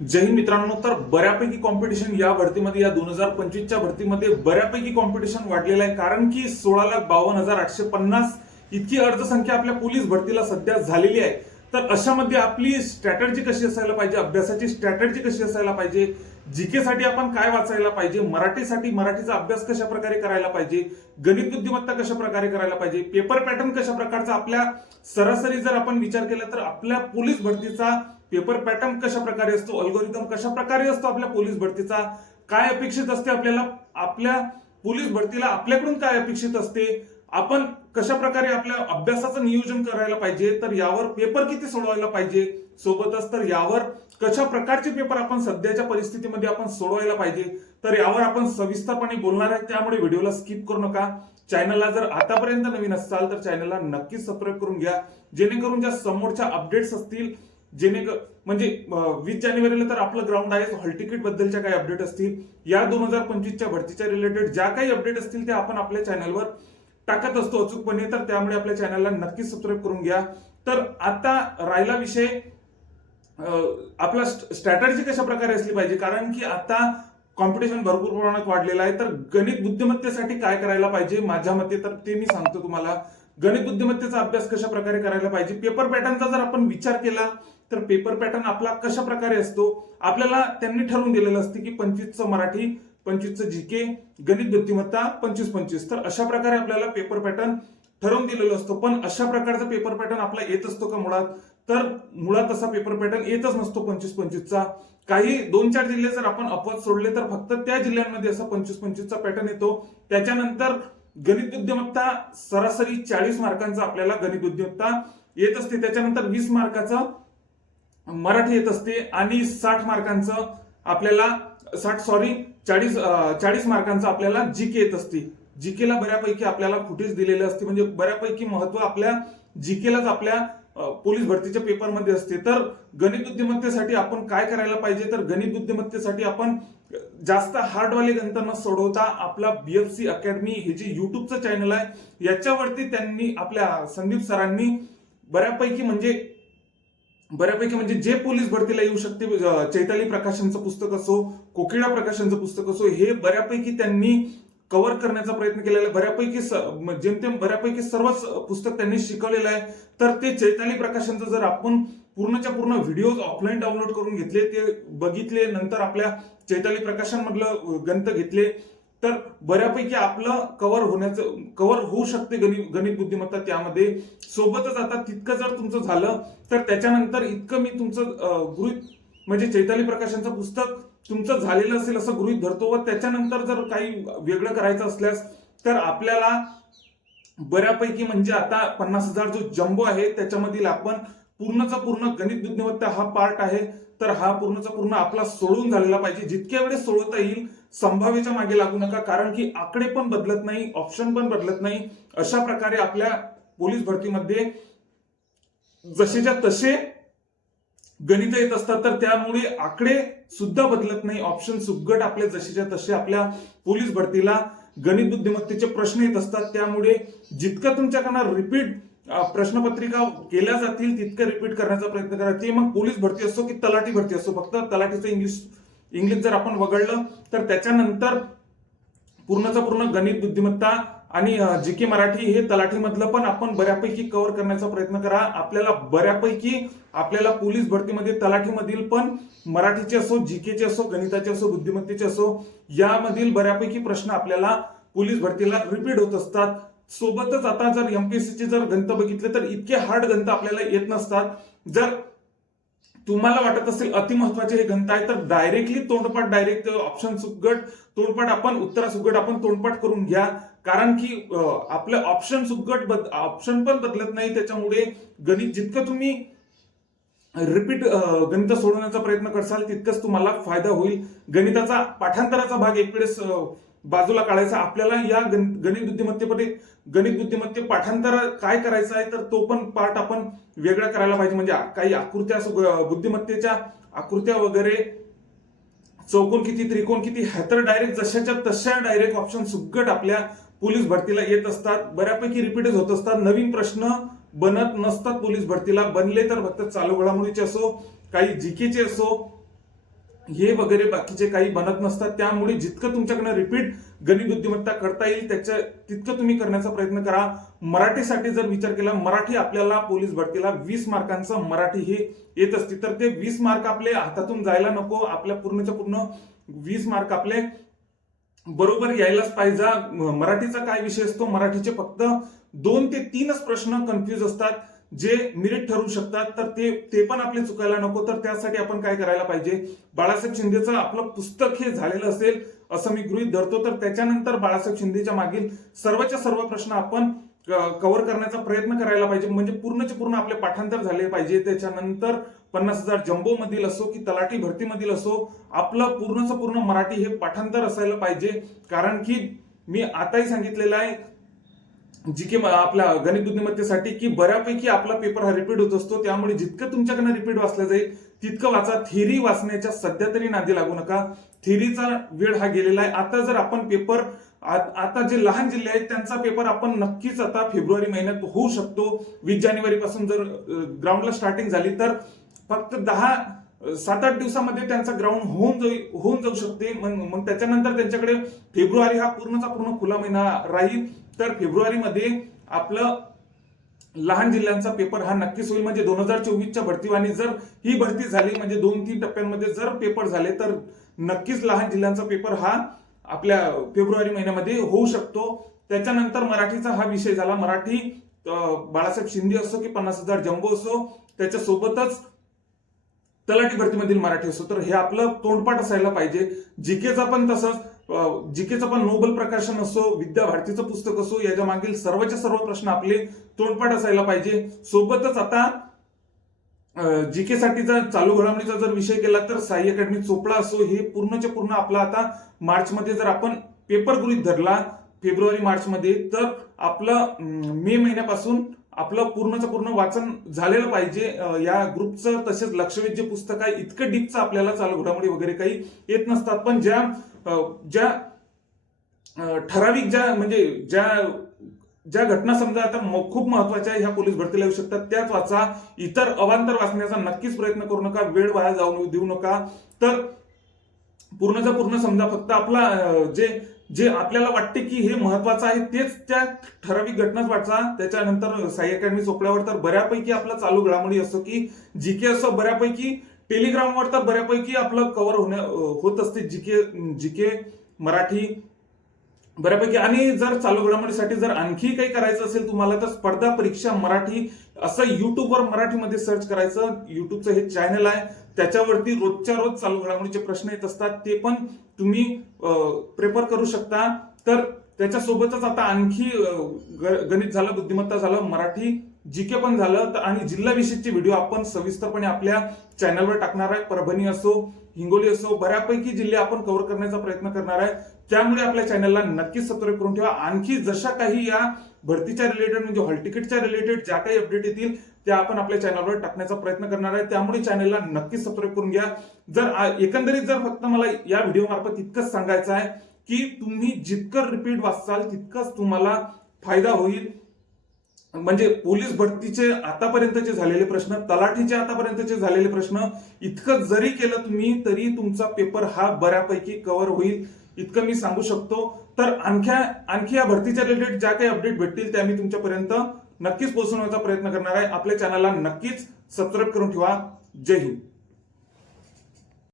जय हिंद मित्रांनो. तर बऱ्यापैकी कॉम्पिटिशन या भरतीमध्ये, या 2025च्या भरतीमध्ये बऱ्यापैकी कॉम्पिटिशन वाढलेलं आहे. कारण की 16,52,850 इतकी अर्जसंख्या आपल्या पोलीस भरतीला सध्या झालेली आहे. तर अशामध्ये आपली स्ट्रॅटर्जी कशी असायला पाहिजे, अभ्यासाची स्ट्रॅटर्जी कशी असायला पाहिजे, जीके साठी आपण काय वाचायला पाहिजे, मराठीसाठी मराठीचा अभ्यास कशा प्रकारे करायला पाहिजे, गणित बुद्धिमत्ता कशा प्रकारे करायला पाहिजे, पेपर पॅटर्न कशा प्रकारचा आपल्या सरासरी जर आपण विचार केला तर आपल्या पोलीस भरतीचा पेपर पॅटर्न कशा प्रकारे असतो, अल्गोरिदम कशा प्रकारे असतो आपल्या पोलीस भरतीचा, काय अपेक्षित असते आपल्याला, आपल्या पोलीस भरतीला आपल्याकडून काय अपेक्षित असते, आपण कशा प्रकारे आपल्या अभ्यासाचं नियोजन करायला पाहिजे, तर यावर पेपर किती सोडवायला पाहिजे, सोबतच तर यावर कशा प्रकारचे पेपर आपण सध्याच्या परिस्थितीमध्ये आपण सोडवायला पाहिजे, तर यावर आपण सविस्तरपणे बोलणार आहे. त्यामुळे व्हिडिओला स्किप करू नका. चॅनलला जर आतापर्यंत नवीन असाल तर चॅनलला नक्कीच सबस्क्राईब करून घ्या, जेणेकरून ज्या समोरच्या अपडेट्स असतील, म्हणजे 20 जानेवारीला तर आपलं ग्राउंड आहे, हॉल तिकीट बद्दलच्या काही अपडेट असतील, या 2025च्या भरतीच्या रिलेटेड ज्या काही अपडेट असतील त्या आपण आपल्या चॅनलवर टाकत असतो अचूकपणे. तर त्यामुळे आपल्या चॅनलला नक्कीच सबस्क्राईब करून घ्या. तर आता राहिला विषय आपला स्ट्रॅटर्जी कशा प्रकारे असली पाहिजे. कारण की आता कॉम्पिटिशन भरपूर प्रमाणात वाढलेलं आहे. तर गणित बुद्धिमत्तेसाठी काय करायला पाहिजे माझ्या मते, तर ते मी सांगतो तुम्हाला. गणित बुद्धिमत्तेचा अभ्यास कशा प्रकारे करायला पाहिजे, पेपर पॅटर्नचा जर आपण विचार केला तर पेपर पॅटर्न आपला कशा प्रकारे असतो, आपल्याला त्यांनी ठरवून दिलेलं असते की 25चं मराठी, 25चं जीके, गणित बुद्धिमत्ता 25-25. तर अशा प्रकारे आपल्याला पेपर पॅटर्न ठरवून दिलेलं असतं. पण अशा प्रकारचा पेपर पॅटर्न आपला येत असतो का मुळात, तर मुळात असा पेपर पॅटर्न येतच नसतो 25-25चा. काही 2-4 जिल्हे जर आपण अपवाद सोडले तर फक्त त्या जिल्ह्यांमध्ये असा 25-25चा पॅटर्न येतो. त्याच्यानंतर गणित बुद्धिमत्ता सरासरी 40 मार्कांचा आपल्याला गणित बुद्धिमत्ता येत असते. त्याच्यानंतर 20 मार्काचं मराठी येत असते आणि 60 मार्कांचं आपल्याला 40 मार्कांचं आपल्याला जीके येत असते. जीकेला बऱ्यापैकी आपल्याला फुटेज दिलेलं असते, म्हणजे बऱ्यापैकी महत्व आपल्या जीकेलाच आपल्या पोलीस भरतीच्या पेपरमध्ये असते. तर गणित बुद्धिमत्तेसाठी आपण काय करायला पाहिजे, तर गणित बुद्धिमत्तेसाठी आपण जास्त हार्डवाले गणित न सोडवता आपला BFC अकॅडमी हे जे युट्यूबचं चॅनल आहे याच्यावरती त्यांनी आपल्या संदीप सरांनी बऱ्यापैकी म्हणजे जे पोलीस भरतीला येऊ शकते, चैताली प्रकाशनचं पुस्तक असो, कोकिळा प्रकाशनचं पुस्तक असो, हे बऱ्यापैकी त्यांनी कव्हर करण्याचा प्रयत्न केलेला आहे. जेमतेम बऱ्यापैकी सर्वच पुस्तक त्यांनी शिकवलेलं आहे. तर ते चैताली प्रकाशनचं जर आपण पूर्णच्या पूर्ण व्हिडिओज ऑफलाईन डाउनलोड करून घेतले, ते बघितले, नंतर आपल्या चैताली प्रकाशन मधलं गणित घेतले, तर बऱ्यापैकी आपलं कव्हर होऊ शकते गणित बुद्धिमत्ता त्यामध्ये. सोबतच आता तितकं जर तुमचं झालं तर त्याच्यानंतर इतकं मी तुमचं गृहीत, म्हणजे चैताली प्रकाशनचं पुस्तक तुमचं झालेलं असेल असं गृहीत धरतो. व त्याच्यानंतर जर काही वेगळं करायचं असल्यास तर आपल्याला बऱ्यापैकी, म्हणजे आता 50,000 जो जम्बो आहे त्याच्यामधील आपण पूर्णचा पूर्ण गणित बुद्धिमत्ता हा पार्ट आहे, तर हा पूर्णचा पूर्ण आपला सोडून झालेला पाहिजे. जितक्या वेळेस सोडवता येईल, संभाव्याच्या मागे लागू नका, कारण की आकडे पण बदलत नाही, ऑप्शन पण बदलत नाही. अशा प्रकारे आपल्या पोलीस भरतीमध्ये जसेच्या तसे गणित येत असतात, तर त्यामुळे आकडे सुद्धा बदलत नाही, ऑप्शन सुगट आपले जसेच्या तसे आपल्या पोलीस भरतीला गणित बुद्धिमत्तेचे प्रश्न येत असतात. त्यामुळे जितकं तुमच्याकडनं रिपीट प्रश्नपत्रिका केल्या जातील तितकं रिपीट करण्याचा प्रयत्न करा. ते मग पोलीस भरती असो की तलाठी भरती असो, फक्त तलाठीचं इंग्लिश जर आपण वगळलं तर त्याच्यानंतर पूर्णचा पूर्ण गणित बुद्धिमत्ता आणि जीके मराठी हे तलाठीमधलं पण आपण बऱ्यापैकी कव्हर करण्याचा प्रयत्न करा. आपल्याला पोलीस भरतीमध्ये तलाठीमधील पण मराठीचे असो, जीकेचे असो, गणिताचे असो, बुद्धिमत्तेचे असो, यामधील बऱ्यापैकी प्रश्न आपल्याला पोलीस भरतीला रिपीट होत असतात. सोबतच आता जर MPSCचे जर गणित बघितले तर इतके हार्ड गणित आपल्याला येत नसतात. जर तुम्हाला वाटत असेल अतिमहत्वाचे हे गणित आहे तर डायरेक्टली तोंडपाठ, डायरेक्ट ऑप्शन सुगट तोंडपाठ, आपण उत्तरासुगट आपण तोंडपाठ करून घ्या. कारण की आपलं ऑप्शन पण बदलत नाही. त्याच्यामुळे गणित जितकं तुम्ही रिपीट गणित सोडवण्याचा प्रयत्न करसाल तितकंच तुम्हाला फायदा होईल. गणिताचा पाठांतराचा भाग एक वेळेस बाजूला काढायचा. आपल्याला या गणित बुद्धिमत्ते पाठांतर काय करायचं आहे, तर तो पण पार्ट आपण वेगळा करायला पाहिजे. म्हणजे काही आकृत्या, बुद्धिमत्तेच्या आकृत्या वगैरे, चौकोन किती, त्रिकोण किती, ह्या तर डायरेक्ट जशाच्या तशा डायरेक्ट ऑप्शन सुगट आपल्या पोलीस भरतीला येत असतात. बऱ्यापैकी रिपीटच होत असतात. नवीन प्रश्न बनत नसतात पोलीस भरतीला. बनले तर फक्त चालू घडामोडीचे असो, काही जीकेचे असो, हे वगैरे बाकीचे काही बनत नसतात. त्यामुळे जितकं तुमच्याकडनं रिपीट गणित बुद्धिमत्ता करता येईल तितकं तुम्ही करण्याचा प्रयत्न करा. मराठीसाठी जर विचार केला, मराठी आपल्याला पोलीस भरतीला 20 मार्कांचं मराठी हे येत असते, तर ते 20 मार्क आपले हातातून जायला नको. आपल्या पूर्णच्या पूर्ण 20 मार्क आपले बरोबर यायलाच पाहिजे. मराठीचा काय विषय असतो, मराठीचे फक्त 2 ते 3च प्रश्न कन्फ्यूज असतात जे मेरिट ठरू शकतात, तर ते पण आपले चुकायला नको. तर त्यासाठी आपण काय करायला पाहिजे, बाळासाहेब शिंदेचं आपलं पुस्तक हे झालेलं असेल असं मी गृहीत धरतो, तर त्याच्यानंतर बाळासाहेब शिंदेच्या मागील सर्वच्या सर्व प्रश्न आपण कव्हर करण्याचा प्रयत्न करायला पाहिजे. म्हणजे पूर्णचे पूर्ण आपले पाठांतर झाले पाहिजे. त्याच्यानंतर 50,000 जम्बो मधील असो की तलाठी भरतीमधील असो, आपलं पूर्णचं पूर्ण मराठी हे पाठांतर असायला पाहिजे. कारण की मी आताही सांगितलेलं आहे जीके आपल्या गणित बुद्धिमत्तेसाठी की बऱ्यापैकी आपला पेपर हा रिपीट होत असतो. त्यामुळे जितकं तुमच्याकडनं रिपीट वाचलं जाईल तितकं वाचा. थेरी वाचण्याच्या सध्या तरी नादी लागू नका. थेरीचा वेळ हा गेलेला आहे. आता जर आपण पेपर आता जे लहान जिल्हे आहेत त्यांचा पेपर आपण नक्कीच आता फेब्रुवारी महिन्यात होऊ शकतो. 20 जानेवारी पासून जर ग्राउंडला स्टार्टिंग झाली तर फक्त 7-8 दिवसामध्ये त्यांचा ग्राउंड होऊन जाऊ शकते. मग त्याच्यानंतर त्यांच्याकडे फेब्रुवारी हा पूर्णचा पूर्ण खुला महिना राहील. तर फेब्रुवारीमध्ये आपलं लहान जिल्ह्यांचा पेपर हा नक्कीच होईल. म्हणजे 2024च्या भरतीवानी जर ही भरती झाली, म्हणजे 2-3 टप्प्यांमध्ये जर पेपर झाले तर नक्कीच लहान जिल्ह्यांचा पेपर हा आपल्या फेब्रुवारी महिन्यामध्ये होऊ शकतो. त्याच्यानंतर मराठीचा हा विषय झाला. मराठी बाळासाहेब शिंदे असो की 50,000 जम्बो असो, त्याच्यासोबतच तलाठी भरतीमधील मराठी असो, तर हे आपलं तोंडपाठ असायला पाहिजे. जीकेचा पण तसंच, जीकेचं पण नोबल प्रकाशन असो, विद्या भारतीचं पुस्तक असो, याच्या मागील सर्वच्या सर्व प्रश्न आपले तोंडपाठ असायला पाहिजे. सोबतच आता जीके साठी जर चालू घडामोडीचा जर विषय केला तर साई अकॅडमी चोपडा असो, हे पूर्णच्या पूर्ण आपला आता मार्च मध्ये जर आपण पेपर गृहीत धरला फेब्रुवारी मार्च मध्ये, तर आपलं मे महिन्यापासून आपलं पूर्णचं पूर्ण वाचन झालेलं पाहिजे या ग्रुपचं. तसेच लक्षवेध जे पुस्तक आहे इतकं डीपचं आपल्याला चालू घडामोडी वगैरे काही येत नसतात, पण ज्या ठराविक ज्या घटना समजा आता खूप महत्वाच्या ह्या पोलीस भरतीला येऊ शकतात त्याच वाचा. इतर अवांतर वाचण्याचा नक्कीच प्रयत्न करू नका. वेळ वाया जाऊ देऊ नका. तर पूर्णचा पूर्ण समजा फक्त आपला जे आपल्याला वाटते की हे महत्वाचं आहे तेच त्या ठराविक घटनाच वाचा. त्याच्यानंतर साई अकॅडमी चोपड्यावर तर बऱ्यापैकी आपला चालू घडामोडी असो की जीके असो, बऱ्यापैकी टेलिग्रामवर तर बऱ्यापैकी आपलं कव्हर होत असते जीके मराठी बऱ्यापैकी. आणि जर चालू घडामोडीसाठी जर आणखी काही करायचं असेल तुम्हाला तर स्पर्धा परीक्षा मराठी असं युट्यूबवर मराठीमध्ये सर्च करायचं. युट्यूबचं हे चॅनल आहे, त्याच्यावरती रोजच्या रोज चालू घडामोडीचे प्रश्न येत असतात, ते पण तुम्ही प्रेफर करू शकता. तर त्याच्यासोबतच आता आणखी गणित झालं, बुद्धिमत्ता झालं, मराठी जीके पण झालं, आणि जिल्हा विषयचे व्हिडिओ आपण सविस्तरपणे आपल्या चॅनलवर टाकणार आहे. परभणी असो, हिंगोली असो, बऱ्यापैकी जिल्हे आपण कव्हर करण्याचा प्रयत्न करणार आहे. त्यामुळे आपल्या चॅनलला नक्कीच सबस्क्राईब करून ठेवा. आणखी जशा काही या भरतीच्या रिलेटेड म्हणजे हॉल तिकीटच्या रिलेटेड ज्या काही अपडेट येतील त्या आपण आपल्या चॅनलवर टाकण्याचा प्रयत्न करणार आहे. त्यामुळे चॅनलला नक्कीच सबस्क्राईब करून घ्या. एकंदरीत जर फक्त मला या व्हिडिओ मार्फत इतकंच सांगायचं आहे की तुम्ही जितकं रिपीट वाचाल तितकंच तुम्हाला फायदा होईल. म्हणजे पोलीस भरतीचे आतापर्यंतचे झालेले प्रश्न, तलाठीचे आतापर्यंतचे झालेले प्रश्न इतकं जरी केलं तुम्ही तरी तुमचा पेपर हा बऱ्यापैकी कव्हर होईल इतकं मी सांगू शकतो. तर आणखी या भरतीच्या रिलेटेड ज्या काही अपडेट भेटतील त्या मी तुमच्यापर्यंत नक्कीच पोहोचवण्याचा प्रयत्न करणार आहे. आपल्या चॅनलला नक्कीच सबस्क्राईब करून ठेवा. जय हिंद.